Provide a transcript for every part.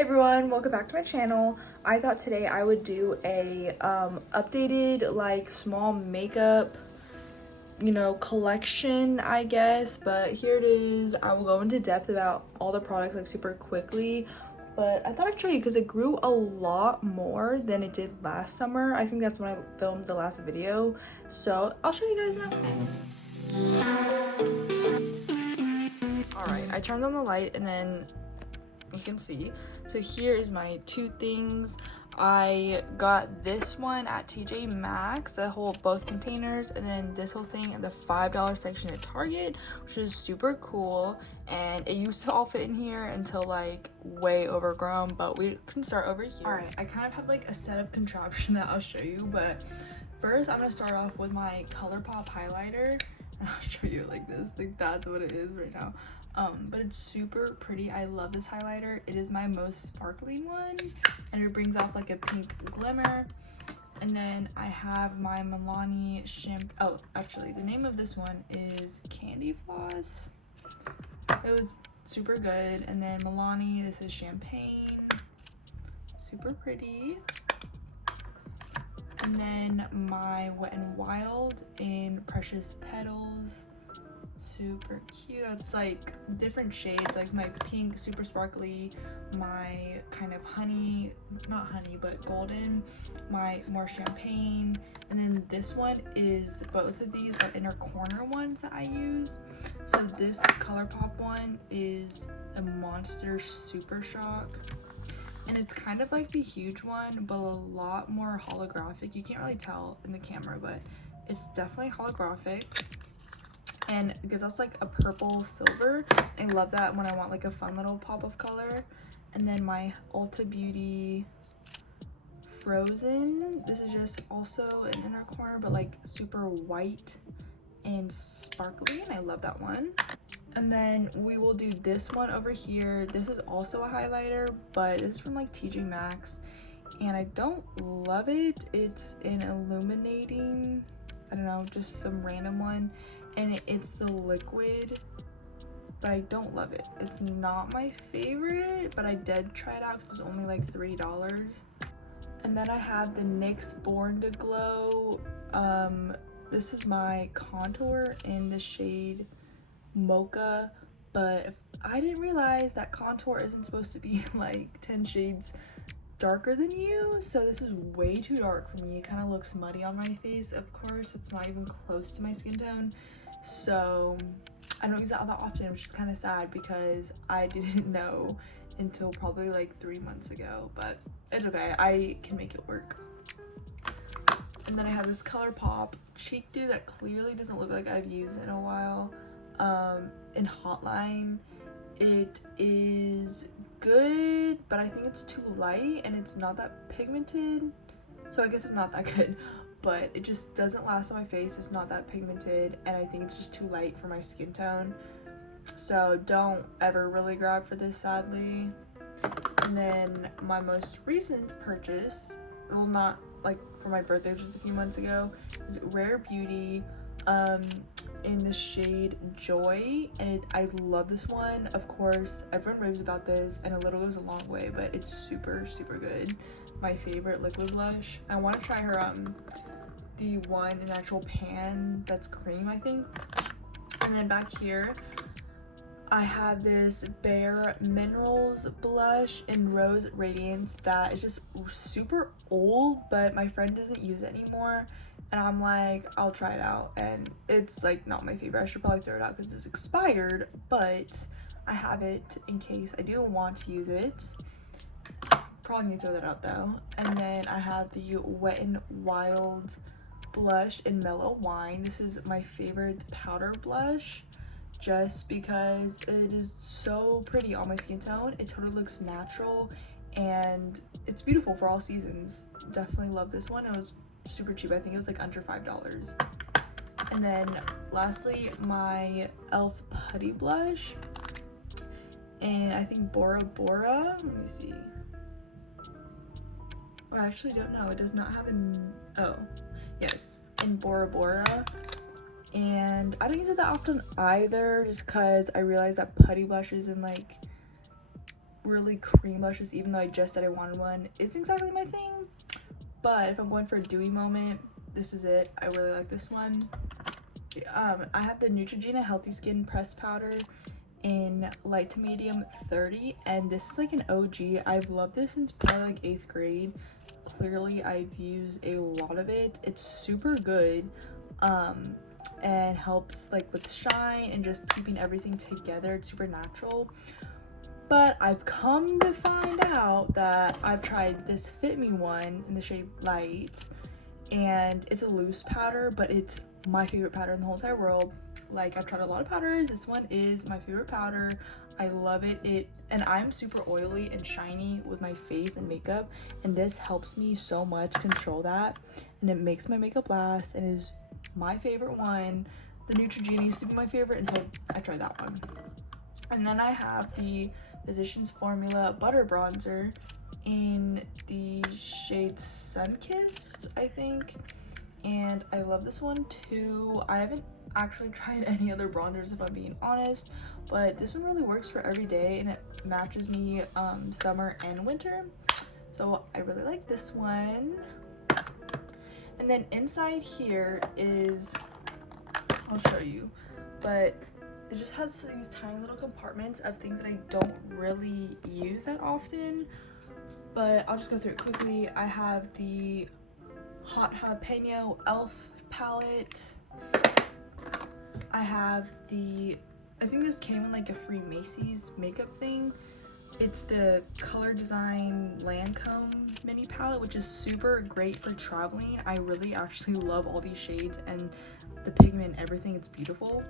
Hey everyone, welcome back to my channel. I thought today I would do a updated like small makeup collection, I guess, but here it is. I will go into depth about all the products like super quickly, but I thought I'd show you because it grew a lot more than it did last summer. I think that's when I filmed the last video, so I'll show you guys now. All right, I turned on the light and then you can see. So here is my two things. I got this one at TJ Maxx, both containers, and then this whole thing in the $5 section at Target, which is super cool. And it used to all fit in here until like way overgrown, but we can start over here. All right, I kind of have like a setup contraption that I'll show you, but first I'm gonna start off with my ColourPop highlighter, and I'll show you like this. Like that's what it is right now. But it's super pretty. I love this highlighter. It is my most sparkly one, and it brings off like a pink glimmer. And then I have my Milani shampoo. Oh, actually, the name of this one is Candy Floss. It was super good. And then Milani, this is Champagne. Super pretty. And then my Wet n Wild in Precious Petals. Super cute. It's like different shades, like my pink super sparkly, my kind of honey, not honey but golden, my more champagne, and then this one is both of these are inner corner ones that I use. So this ColourPop one is a Monster Super Shock, and it's kind of like the huge one but a lot more holographic. You can't really tell in the camera, but it's definitely holographic. And it gives us like a purple silver. I love that when I want like a fun little pop of color. And then my Ulta Beauty Frozen. This is just also an inner corner, but like super white and sparkly, and I love that one. And then we will do this one over here. This is also a highlighter, but it's from like TJ Maxx, and I don't love it. It's an illuminating, I don't know, just some random one. And it's the liquid, but I don't love it. It's not my favorite, but I did try it out because it was only like $3. And then I have the NYX Born to Glow. This is my contour in the shade Mocha, but I didn't realize that contour isn't supposed to be like 10 shades darker than you, so this is way too dark for me. It kind of looks muddy on my face. Of course, it's not even close to my skin tone, so I don't use it all that often, which is kind of sad because I didn't know until probably like 3 months ago, but it's okay. I can make it work. And then I have this ColourPop Cheek Dew that clearly doesn't look like I've used in a while, in Hotline. It is good, but I think it's too light and it's not that pigmented, so I guess it's not that good, but it just doesn't last on my face. It's not that pigmented, and I think it's just too light for my skin tone, so don't ever really grab for this, sadly. And then my most recent purchase, well, not like for my birthday, which was a few months ago, is Rare Beauty in the shade Joy, and I love this one. Of course, everyone raves about this, and a little goes a long way, but it's super good. My favorite liquid blush. I want to try her the one in actual pan that's cream, I think. And then back here I have this Bare Minerals blush in Rose Radiance that is just super old, but my friend doesn't use it anymore, and I'm like, I'll try it out, and it's like not my favorite. I should probably throw it out because it's expired, but I have it in case I do want to use it. Probably need to throw that out though. And then I have the Wet n Wild blush in Mellow Wine. This is my favorite powder blush just because it is so pretty on my skin tone. It totally looks natural and it's beautiful for all seasons. Definitely love this one. It was super cheap. I think it was like under $5. And then lastly, my e.l.f. Putty blush, and I think Bora Bora. Let me see. Oh, I actually don't know. It does not have an, oh yes, in Bora Bora. And I don't use it that often either, just because I realize that putty blushes and like really cream luscious, even though I just said I wanted one, isn't exactly my thing. But if I'm going for a dewy moment, this is it. I really like this one. I have the Neutrogena Healthy Skin Pressed Powder in light to medium 30, and this is like an OG. I've loved this since probably like 8th grade. Clearly I've used a lot of it. It's super good, and helps like with shine and just keeping everything together. It's super natural. But I've come to find out that I've tried this Fit Me one in the shade Light, and it's a loose powder, but it's my favorite powder in the whole entire world. Like, I've tried a lot of powders. This one is my favorite powder. I love it. And I'm super oily and shiny with my face and makeup, and this helps me so much control that, and it makes my makeup last, and is my favorite one. The Neutrogena used to be my favorite until I tried that one. And then I have the Physicians Formula Butter Bronzer in the shade Sunkissed, I think, and I love this one too. I haven't actually tried any other bronzers, if I'm being honest, but this one really works for every day, and it matches me summer and winter, so I really like this one. And then inside here is, I'll show you, but it just has these tiny little compartments of things that I don't really use that often, but I'll just go through it quickly. I have the Hot Jalapeno Elf palette. I have the, I think this came in like a free Macy's makeup thing. It's the Color Design Lancome mini palette, which is super great for traveling. I really actually love all these shades and the pigment and everything. It's beautiful.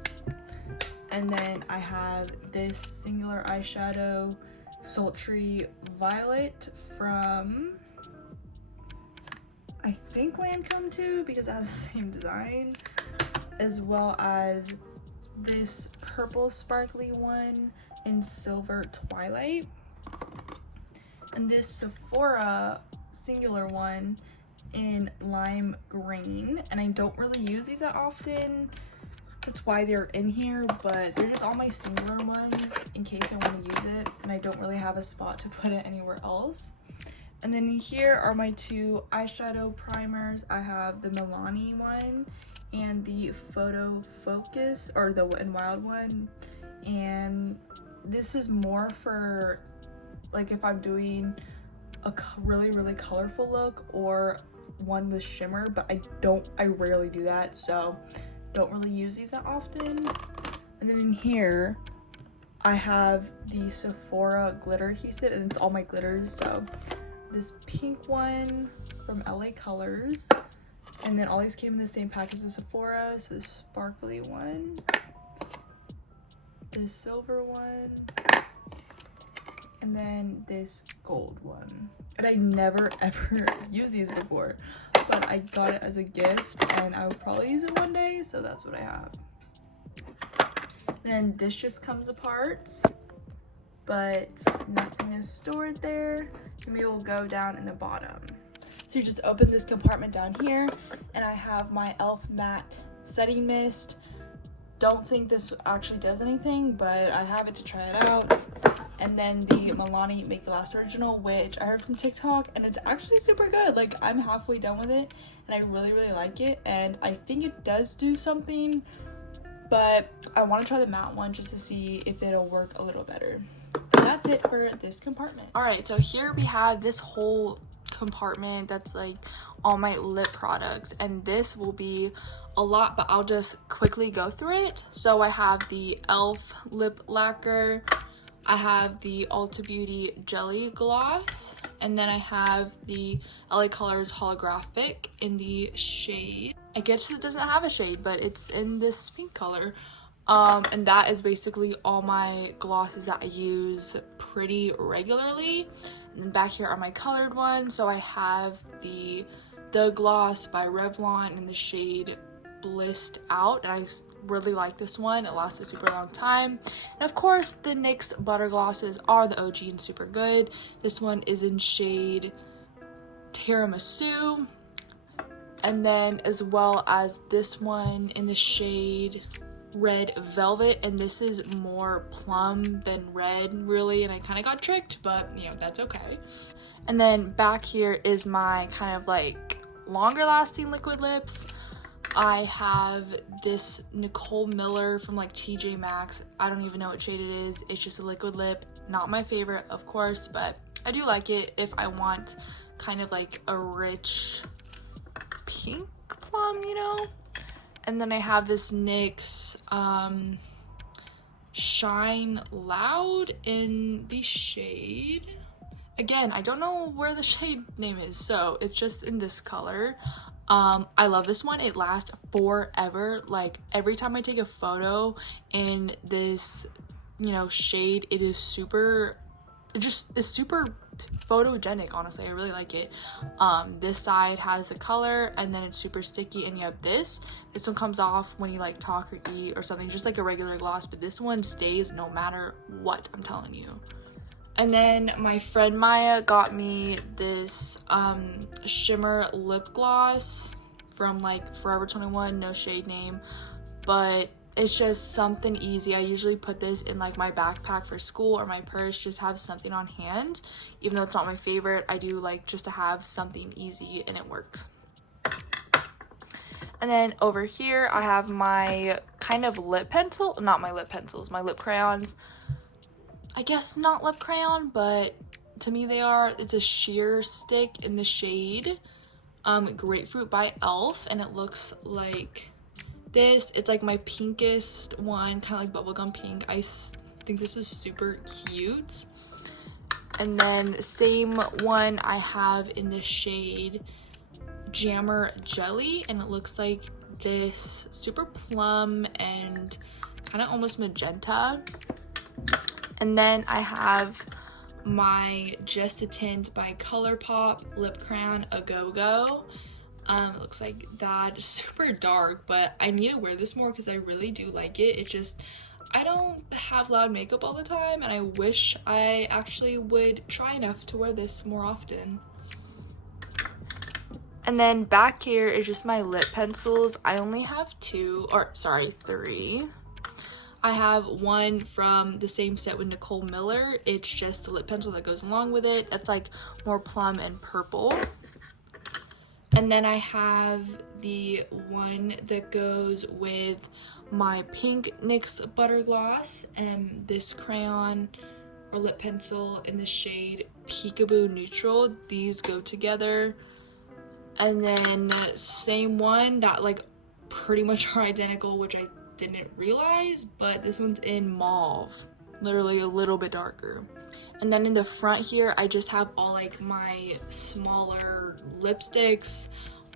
And then I have this Singular Eyeshadow Sultry Violet from, I think, Lancome too, because it has the same design, as well as this purple sparkly one in Silver Twilight, and this Sephora Singular one in Lime Green. And I don't really use these that often, that's why they're in here, but they're just all my Singular ones in case I want to use it, and I don't really have a spot to put it anywhere else. And then here are my two eyeshadow primers. I have the Milani one and the Photo Focus, or the Wet n Wild one, and this is more for like if I'm doing a really colorful look or one with shimmer, but I rarely do that, so don't really use these that often. And then in here I have the Sephora glitter adhesive, and it's all my glitters. So this pink one from LA Colors, and then all these came in the same package as Sephora. So this sparkly one, this silver one, and then this gold one. And I never ever used these before, but I got it as a gift and I will probably use it one day, so that's what I have. Then this just comes apart, but nothing is stored there. Maybe it will go down in the bottom. So you just open this compartment down here, and I have my e.l.f. matte setting mist. Don't think this actually does anything, but I have it to try it out. And then the Milani Make It Last Original, which I heard from TikTok, and it's actually super good. Like, I'm halfway done with it, and I really like it, and I think it does do something, but I want to try the matte one just to see if it'll work a little better. And that's it for this compartment. All right, so here we have this whole compartment that's like all my lip products, and this will be a lot, but I'll just quickly go through it. So I have the e.l.f. lip lacquer, I have the Ulta Beauty Jelly Gloss, and then I have the LA Colors Holographic in the shade, I guess it doesn't have a shade, but it's in this pink color. And that is basically all my glosses that I use pretty regularly. And then back here are my colored ones. So I have the Gloss by Revlon in the shade Blissed Out, and I really like this one. It lasts a super long time. And of course the NYX butter glosses are the OG and super good. This one is in shade Tiramisu, and then as well as this one in the shade Red Velvet, and this is more plum than red really, and I kind of got tricked, but you know, that's okay. And then back here is my kind of like longer lasting liquid lips. I have this Nicole Miller from like TJ Maxx. I don't even know what shade it is. It's just a liquid lip. Not my favorite, of course, but I do like it if I want kind of like a rich pink plum, you know? And then I have this NYX Shine Loud in the shade. Again, I don't know where the shade name is, so it's just in this color. I love this one. It lasts forever. Like every time I take a photo in this, you know, shade, it is super, it's super photogenic. Honestly, I really like it. This side has the color, and then it's super sticky, and you have this one comes off when you like talk or eat or something, just like a regular gloss, but this one stays no matter what, I'm telling you. And then my friend Maya got me this shimmer lip gloss from like Forever 21, no shade name, but it's just something easy. I usually put this in like my backpack for school or my purse, just have something on hand. Even though it's not my favorite, I do like just to have something easy, and it works. And then over here I have my kind of lip pencil, not my lip pencils, my lip crayons. I guess not lip crayon, but to me they are. It's a sheer stick in the shade Grapefruit by e.l.f. and it looks like this. It's like my pinkest one, kind of like bubblegum pink. I think this is super cute. And then same one I have in the shade Jammer Jelly, and it looks like this, super plum and kind of almost magenta. And then I have my Just a Tint by ColourPop lip crayon A Go Go. It looks like that. It's super dark, but I need to wear this more because I really do like it. It just, I don't have loud makeup all the time, and I wish I actually would try enough to wear this more often. And then back here is just my lip pencils. I only have three. I have one from the same set with Nicole Miller. It's just the lip pencil that goes along with it. It's like more plum and purple. And then I have the one that goes with my pink NYX Butter Gloss and this crayon or lip pencil in the shade Peekaboo Neutral. These go together. And then same one that like pretty much are identical, which I didn't realize, but this one's in mauve, literally a little bit darker. And then in the front here I just have all like my smaller lipsticks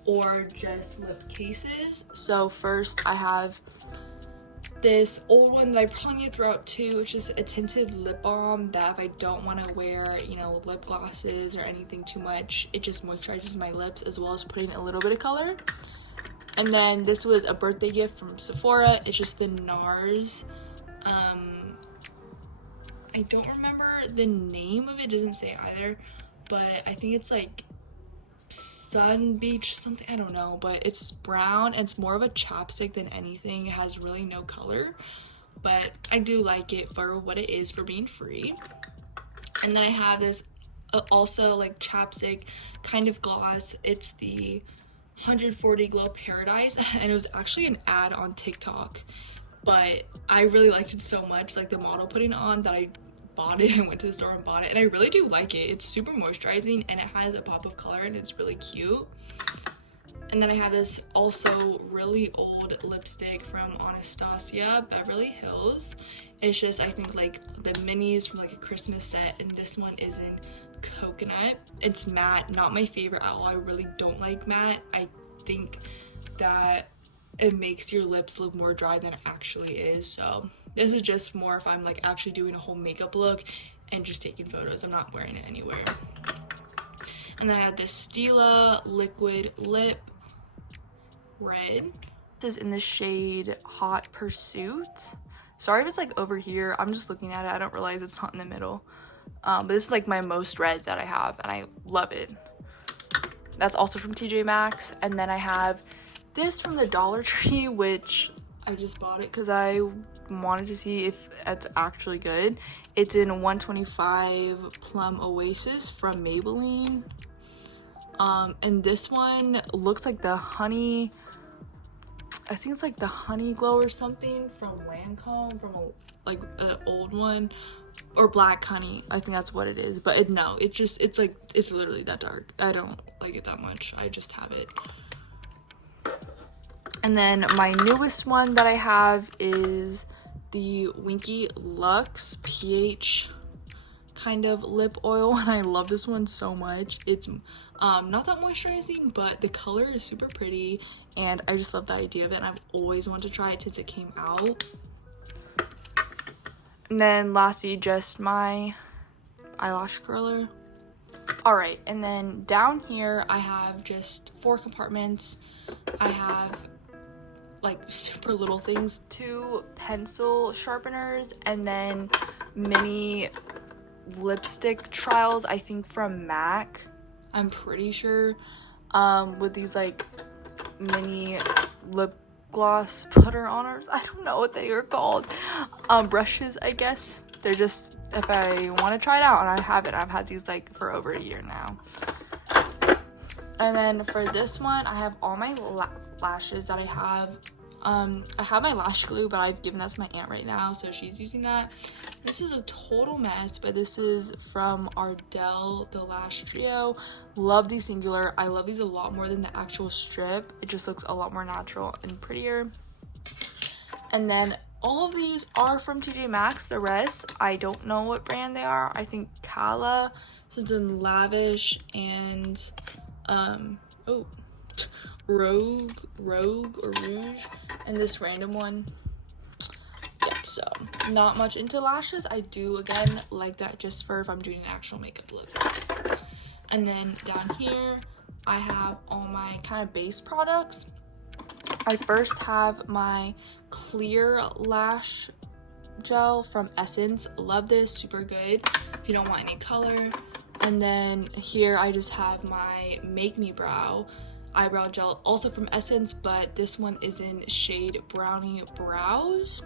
or just lip cases. So first I have this old one that I probably need to throw out too, which is a tinted lip balm that if I don't want to wear, you know, lip glosses or anything too much, it just moisturizes my lips as well as putting a little bit of color. And then this was a birthday gift from Sephora. It's just the NARS. I don't remember the name of it. It doesn't say either. But I think it's like Sun Beach something. I don't know. But it's brown. And it's more of a chapstick than anything. It has really no color. But I do like it for what it is, for being free. And then I have this also like chapstick kind of gloss. It's the 140 Glow Paradise, and it was actually an ad on TikTok, but I really liked it so much, like the model putting it on, that I bought it and went to the store and bought it, and I really do like it. It's super moisturizing and it has a pop of color and it's really cute. And then I have this also really old lipstick from Anastasia, Beverly Hills. It's just, I think like the minis from like a Christmas set, and this one is in coconut. It's matte, not my favorite at all. I really don't like matte. I think that it makes your lips look more dry than it actually is. So this is just more if I'm like actually doing a whole makeup look and just taking photos. I'm not wearing it anywhere. And then I had this Stila liquid lip red. This is in the shade Hot Pursuit. Sorry if it's like over here, I'm just looking at it, I don't realize it's not in the middle. But this is like my most red that I have, and I love it. That's also from TJ Maxx. And then I have this from the Dollar Tree, which I just bought it because I wanted to see if it's actually good. It's in 125 Plum Oasis from Maybelline. And this one looks like the honey, I think it's like the Honey Glow or something from Lancome, from like an old one, or Black Honey. I think that's what it is. But no, it's like, it's literally that dark. I don't like it that much. I just have it. And then my newest one that I have is the Winky Lux PH kind of lip oil, and I love this one so much. It's not that moisturizing, but the color is super pretty, and I just love the idea of it, and I've always wanted to try it since it came out. And then lastly, just my eyelash curler. All right, and then down here I have just 4 compartments. I have like super little things, 2 pencil sharpeners, and then mini lipstick trials, I think from MAC, I'm pretty sure, with these like mini lip gloss putter honors. I don't know what they are called. Brushes, I guess. They're just, if I want to try it out, and I haven't. I've had these like for over a year now. And then for this one, I have all my lashes that I have. I have my lash glue, but I've given that to my aunt right now, so she's using that. This is a total mess, but this is from Ardell, the Lash Trio. Love these singular. I love these a lot more than the actual strip. It just looks a lot more natural and prettier. And then all of these are from TJ Maxx. The rest, I don't know what brand they are. I think Kala, since in Lavish, and Rogue or Rouge, and this random one. Yep, so not much into lashes. I do, again, like that just for if I'm doing an actual makeup look. And then down here, I have all my kind of base products. I first have my clear lash gel from Essence. Love this, super good if you don't want any color. And then here I just have my Make Me Brow eyebrow gel, also from Essence, but this one is in shade Brownie Brows,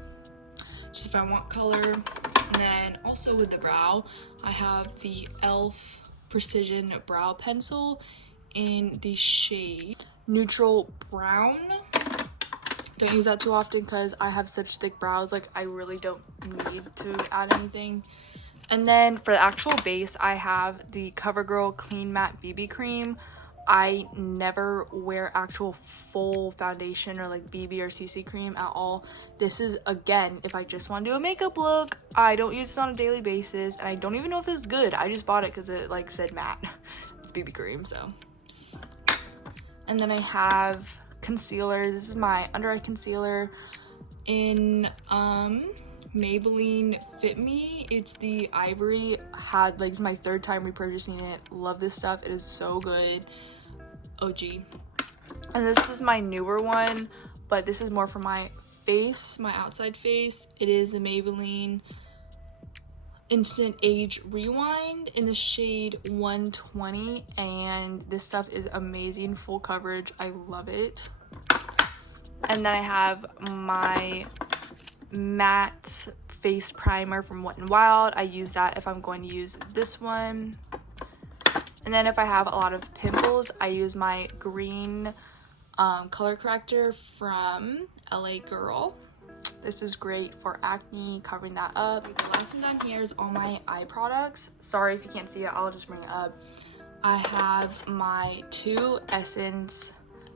just if I want color. And then also with the brow, I have the e.l.f. Precision Brow Pencil in the shade Neutral Brown. Don't use that too often because I have such thick brows, like I really don't need to add anything. And then for the actual base, I have the CoverGirl Clean Matte BB Cream. I never wear actual full foundation or like BB or CC cream at all. This is, again, if I just want to do a makeup look. I don't use this on a daily basis, and I don't even know if this is good. I just bought it because it like said matte. It's BB cream, so. And then I have concealer. This is my under eye concealer in Maybelline Fit Me. It's the Ivory. Had like, it's my 3rd time repurchasing it. Love this stuff. It is so good. OG. And this is my newer one, but this is more for my face, my outside face. It is the Maybelline Instant Age Rewind in the shade 120, and this stuff is amazing, full coverage. I love it. And then I have my matte face primer from Wet n Wild. I use that if I'm going to use this one. And then if I have a lot of pimples, I use my green color corrector from LA Girl. This is great for acne, covering that up. The last one down here is all my eye products. Sorry if you can't see it, I'll just bring it up. I have my 2 Essence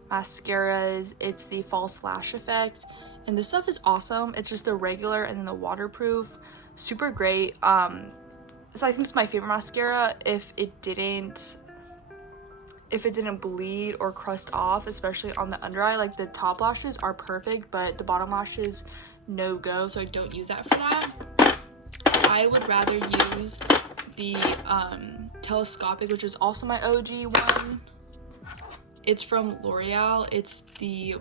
mascaras. It's the False Lash Effect, and this stuff is awesome. It's just the regular and then the waterproof. Super great. So I think it's my favorite mascara if it didn't bleed or crust off, especially on the under eye. Like the top lashes are perfect, but the bottom lashes no go, so I don't use that for that. I would rather use the telescopic, which is also my OG one. It's from L'Oreal. It's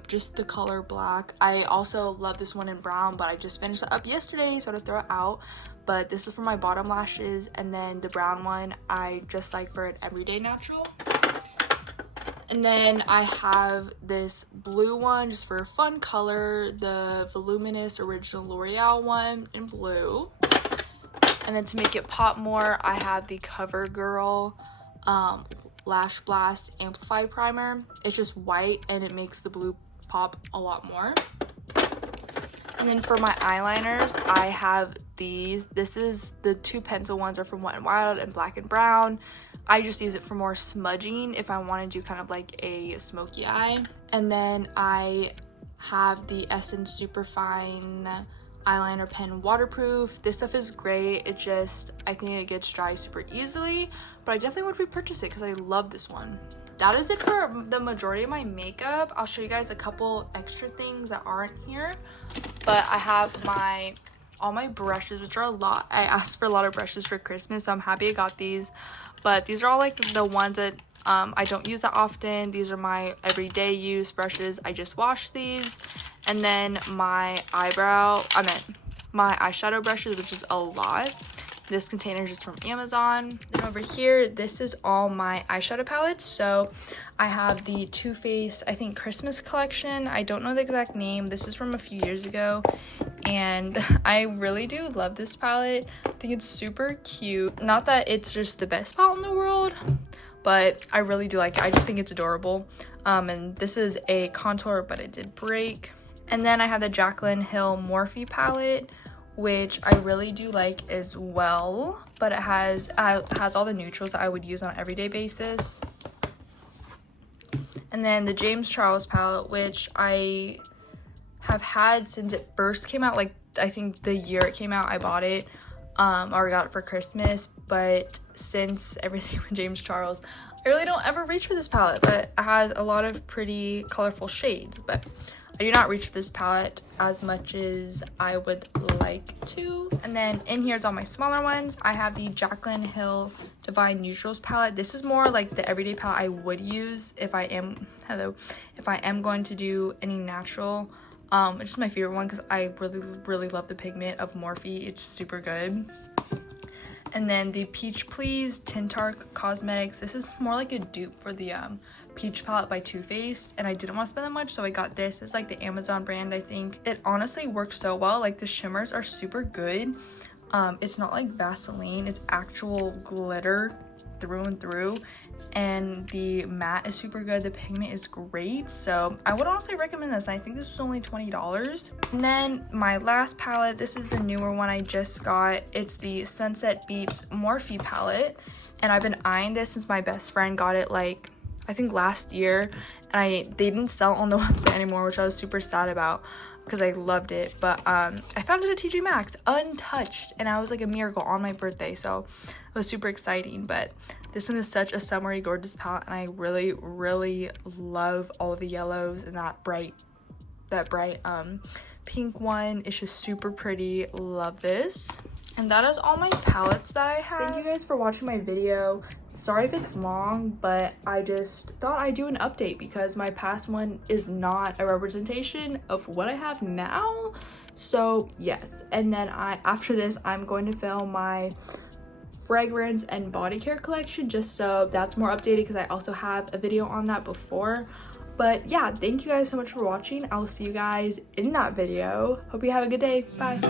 just the color black. I also love this one in brown, but I just finished it up yesterday, so to throw it out. But this is for my bottom lashes, and then the brown one I just like for an everyday natural. And then I have this blue one just for a fun color, the Voluminous Original L'Oreal one in blue. And then to make it pop more, I have the CoverGirl Lash Blast Amplify Primer. It's just white and it makes the blue pop a lot more. And then for my eyeliners, I have these. This is the 2 pencil ones are from Wet n Wild and Black and Brown. I just use it for more smudging if I want to do kind of like a smoky eye. And then I have the Essence Superfine eyeliner pen waterproof. This stuff is great. It just, I think it gets dry super easily, but I definitely would repurchase it because I love this one. That is it for the majority of my makeup. I'll show you guys a couple extra things that aren't here, but I have all my brushes, which are a lot. I asked for a lot of brushes for Christmas, so I'm happy I got these. But these are all like the ones that I don't use that often. These are my everyday use brushes. I just washed these. And then my eyeshadow brushes, which is a lot. This container is just from Amazon. Then over here, this is all my eyeshadow palettes. So I have the Too Faced, I think, Christmas collection. I don't know the exact name. This is from a few years ago. And I really do love this palette. I think it's super cute. Not that it's just the best palette in the world, but I really do like it. I just think it's adorable. And this is a contour, but it did break. And then I have the Jaclyn Hill Morphe palette, which I really do like as well, but it has all the neutrals that I would use on an everyday basis. And then the James Charles palette, which I have had since it first came out. Like, I think the year it came out I bought it, or got it for Christmas. But since everything with James Charles, I really don't ever reach for this palette, but it has a lot of pretty colorful shades. But I do not reach for this palette as much as I would like to. And then in here is all my smaller ones. I have the Jaclyn Hill Divine Neutrals palette. This is more like the everyday palette I would use if I am going to do any natural. It's just my favorite one because I really love the pigment of Morphe. It's super good. And then the Peach Please Tintark Cosmetics. This is more like a dupe for the Peach palette by Too Faced, and I didn't want to spend that much, so I got this. It's like the Amazon brand, I think. It honestly works so well. Like, the shimmers are super good. It's not like Vaseline, it's actual glitter through and through, and the matte is super good. The pigment is great, so I would honestly recommend this. I think this was only $20. And then my last palette, this is the newer one I just got. It's the Sunset Beats Morphe palette, and I've been eyeing this since my best friend got it, like, I think last year, and they didn't sell it on the website anymore, which I was super sad about because I loved it. But I found it at TJ Maxx untouched, and I was like a miracle on my birthday, so it was super exciting. But this one is such a summery gorgeous palette, and I really love all of the yellows and that bright pink one. It's just super pretty. Love this. And that is all my palettes that I have. Thank you guys for watching my video. Sorry if it's long, but I just thought I'd do an update because my past one is not a representation of what I have now. So yes, and then after this I'm going to film my fragrance and body care collection, just so that's more updated, because I also have a video on that before. But yeah, thank you guys so much for watching. I will see you guys in that video. Hope you have a good day. Bye.